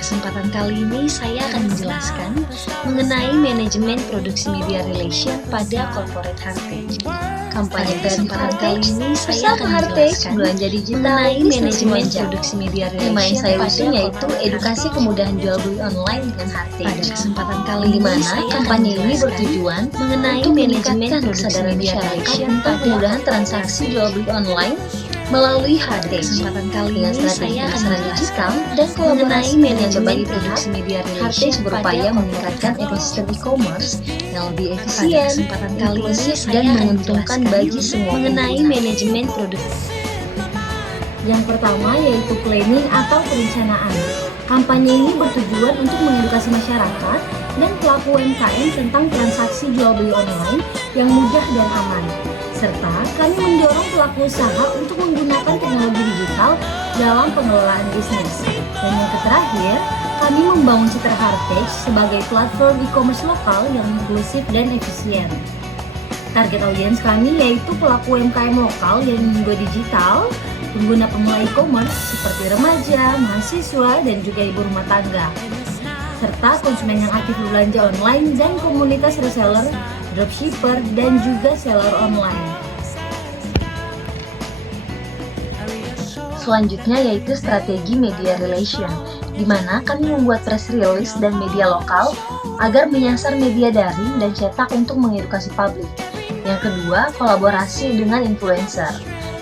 kesempatan kali ini saya akan menjelaskan mengenai manajemen produksi media relation pada corporate heritage. Pada kesempatan kali ini saya akan menjelaskan belanja digital mengenai manajemen menja. produksi media Tema yang relation saya pada usung yaitu corporate edukasi heritage. kemudahan jual beli online dengan Pada heritage. kesempatan kali Di ini mana saya akan kampanye ini menjelaskan bertujuan mengenai untuk manajemen meningkatkan produksi kesadaran media masyarakat relation tentang pada kemudahan corporate transaksi heritage. jual beli online melalui heritage Kesempatan kali dengan ini strategi saya akan pemasaran menjelaskan digital dan mengenai kolaborasi dengan manajemen berbagai produksi pihak. media relation Heritage pada berupaya corporate meningkatkan heritage. ekosistem e-commerce yang lebih Pada efisien, kesempatan kali ini inklusif, saya dan akan menguntungkan menjelaskan bagi semua mengenai pengguna. manajemen produksi. Yang pertama yaitu planning atau perencanaan. Kampanye ini bertujuan untuk mengedukasi masyarakat dan pelaku UMKM tentang transaksi jual beli online yang mudah dan aman. Serta kami mendorong pelaku usaha untuk menggunakan teknologi digital dalam pengelolaan bisnis. Dan yang terakhir, kami membangun Citra Heritage sebagai platform e-commerce lokal yang inklusif dan efisien. Target audiens kami yaitu pelaku UMKM lokal yang go digital, pengguna pemula e-commerce seperti remaja, mahasiswa, dan juga ibu rumah tangga, serta konsumen yang aktif berbelanja online dan komunitas reseller, dropshipper, dan juga seller online. Selanjutnya yaitu strategi media relation, di mana kami membuat press release dan media lokal agar menyasar media daring dan cetak untuk mengedukasi publik. Yang kedua, kolaborasi dengan influencer.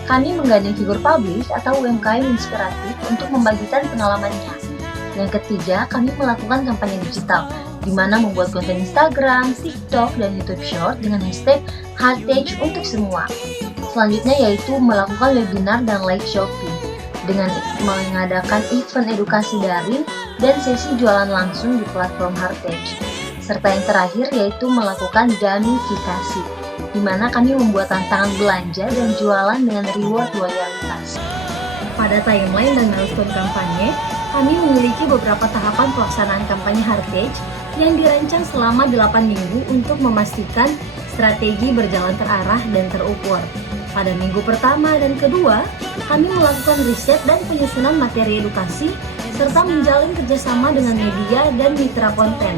Kami menggandeng figur publik atau UMKM inspiratif untuk membagikan pengalamannya. Yang ketiga, kami melakukan kampanye digital, di mana membuat konten Instagram, TikTok, dan YouTube Short dengan hashtag Heritage untuk semua. Selanjutnya yaitu melakukan webinar dan live shopping, dengan mengadakan event edukasi daring dan sesi jualan langsung di platform Heritage. Serta yang terakhir yaitu melakukan gamifikasi, di mana kami membuat tantangan belanja dan jualan dengan reward loyalitas. Pada timeline dan milestone kampanye, kami memiliki beberapa tahapan pelaksanaan kampanye Heritage yang dirancang selama 8 minggu untuk memastikan strategi berjalan terarah dan terukur. Pada minggu pertama dan kedua, kami melakukan riset dan penyusunan materi edukasi serta menjalin kerjasama dengan media dan mitra konten.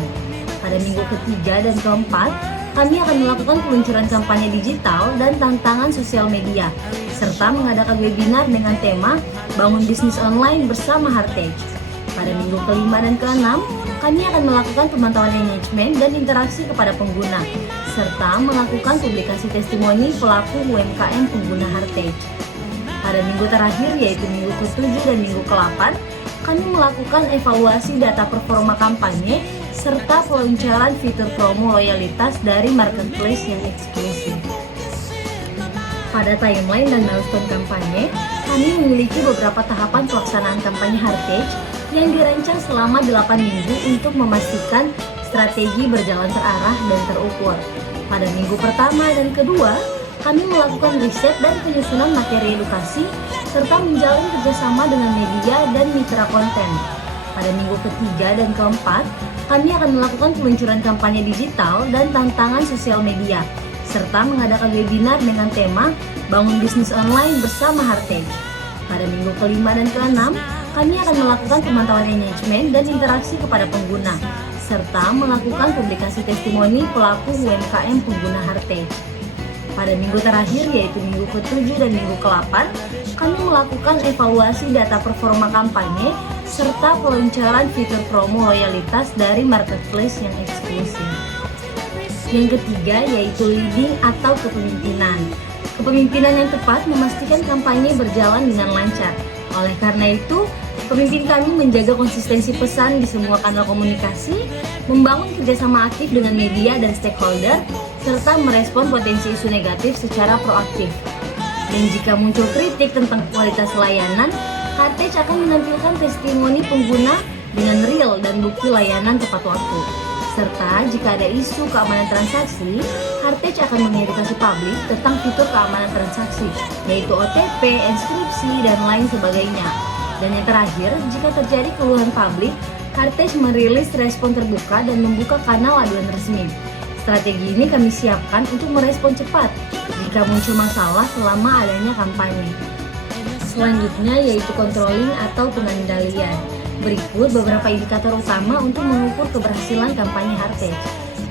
Pada minggu ketiga dan keempat, kami akan melakukan peluncuran kampanye digital dan tantangan sosial media, serta mengadakan webinar dengan tema Bangun Bisnis Online bersama Heritage. Pada minggu kelima dan keenam, kami akan melakukan pemantauan engagement dan interaksi kepada pengguna, serta melakukan publikasi testimoni pelaku UMKM pengguna Heritage. Pada minggu terakhir, yaitu minggu ke-7 dan minggu ke-8, kami melakukan evaluasi data performa kampanye serta peluncuran fitur promo loyalitas dari marketplace yang eksklusif. Pada timeline dan milestone kampanye, kami memiliki beberapa tahapan pelaksanaan kampanye Heritage yang dirancang selama 8 minggu untuk memastikan strategi berjalan terarah dan terukur. Pada minggu pertama dan kedua, kami melakukan riset dan penyusunan materi edukasi serta menjalin kerjasama dengan media dan mitra konten. Pada minggu ketiga dan keempat, kami akan melakukan peluncuran kampanye digital dan tantangan sosial media, serta mengadakan webinar dengan tema Bangun Bisnis Online bersama Heritage. Pada minggu kelima dan keenam, kami akan melakukan pemantauan engagement dan interaksi kepada pengguna, serta melakukan publikasi testimoni pelaku UMKM pengguna Heritage. Pada minggu terakhir, yaitu minggu ke-7 dan minggu ke-8, kami melakukan evaluasi data performa kampanye serta peluncuran fitur promo loyalitas dari marketplace yang eksklusif. Yang ketiga yaitu leading atau kepemimpinan. Kepemimpinan yang tepat memastikan kampanye berjalan dengan lancar. Oleh karena itu, pemimpin kami menjaga konsistensi pesan di semua kanal komunikasi, membangun kerjasama aktif dengan media dan stakeholder, serta merespon potensi isu negatif secara proaktif. Dan jika muncul kritik tentang kualitas layanan, Heritage akan menampilkan testimoni pengguna dengan real dan bukti layanan tepat waktu. Serta jika ada isu keamanan transaksi, Heritage akan mengedukasi publik tentang fitur keamanan transaksi, yaitu OTP, inskripsi, dan lain sebagainya. Dan yang terakhir, jika terjadi keluhan publik, Heritage merilis respon terbuka dan membuka kanal aduan resmi. Strategi ini kami siapkan untuk merespon cepat jika muncul masalah selama adanya kampanye. Selanjutnya yaitu controlling atau pengendalian. Berikut beberapa indikator utama untuk mengukur keberhasilan kampanye Heritage.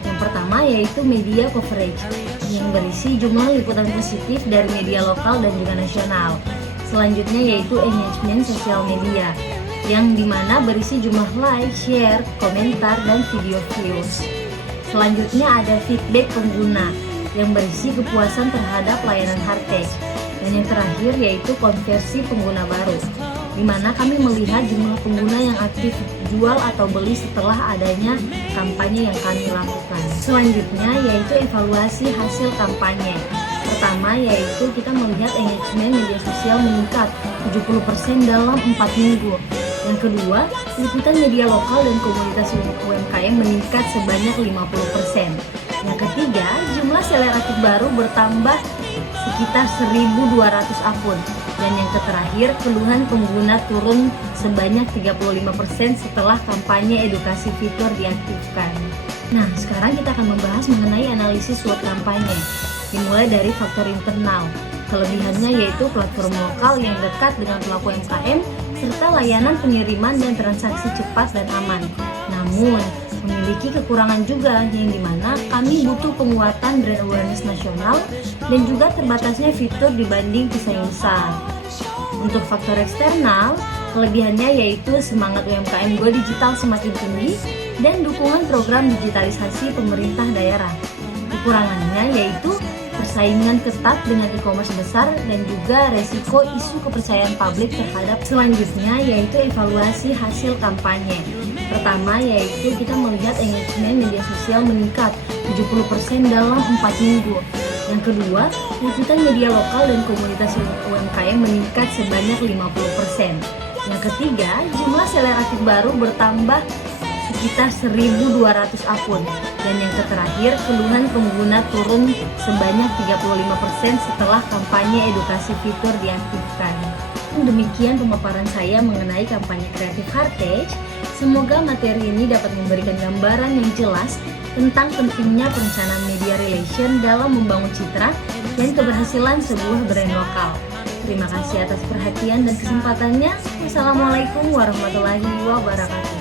Yang pertama yaitu media coverage, yang berisi jumlah liputan positif dari media lokal dan juga nasional. Selanjutnya yaitu engagement sosial media, yang dimana berisi jumlah like, share, komentar, dan video views. Selanjutnya ada feedback pengguna, yang berisi kepuasan terhadap layanan Heritage. Dan yang terakhir yaitu konversi pengguna baru, di mana kami melihat jumlah pengguna yang aktif jual atau beli setelah adanya kampanye yang kami lakukan. Selanjutnya yaitu evaluasi hasil kampanye. Pertama yaitu kita melihat engagement media sosial meningkat 70% dalam 4 minggu. Yang kedua, liputan media lokal dan komunitas UMKM meningkat sebanyak 50%. Yang ketiga, jumlah seller aktif baru bertambah sekitar 1.200 akun. Dan yang terakhir, keluhan pengguna turun sebanyak 35% setelah kampanye edukasi fitur diaktifkan. Nah, sekarang kita akan membahas mengenai analisis SWOT kampanye. Dimulai dari faktor internal. Kelebihannya yaitu platform lokal yang dekat dengan pelaku UMKM serta layanan pengiriman dan transaksi cepat dan aman. Namun, memiliki kekurangan juga yang dimana kami butuh penguatan brand awareness nasional dan juga terbatasnya fitur dibanding pesaing besar. Untuk faktor eksternal, kelebihannya yaitu semangat UMKM Go Digital semakin tinggi dan dukungan program digitalisasi pemerintah daerah. Kekurangannya yaitu persaingan ketat dengan e-commerce besar dan juga resiko isu kepercayaan publik terhadap. Selanjutnya yaitu evaluasi hasil kampanye. Pertama yaitu kita melihat engagement media sosial meningkat 70% dalam 4 minggu. Yang kedua, liputan media lokal dan komunitas UMKM meningkat sebanyak 50%. Yang ketiga, jumlah seller aktif baru bertambah sekitar 1.200 akun. Dan yang terakhir, keluhan pengguna turun sebanyak 35% setelah kampanye edukasi fitur diaktifkan. Demikian pemaparan saya mengenai kampanye kreatif Heritage. Semoga materi ini dapat memberikan gambaran yang jelas tentang pentingnya perencanaan media relation dalam membangun citra dan keberhasilan sebuah brand lokal. Terima kasih atas perhatian dan kesempatannya. Wassalamualaikum warahmatullahi wabarakatuh.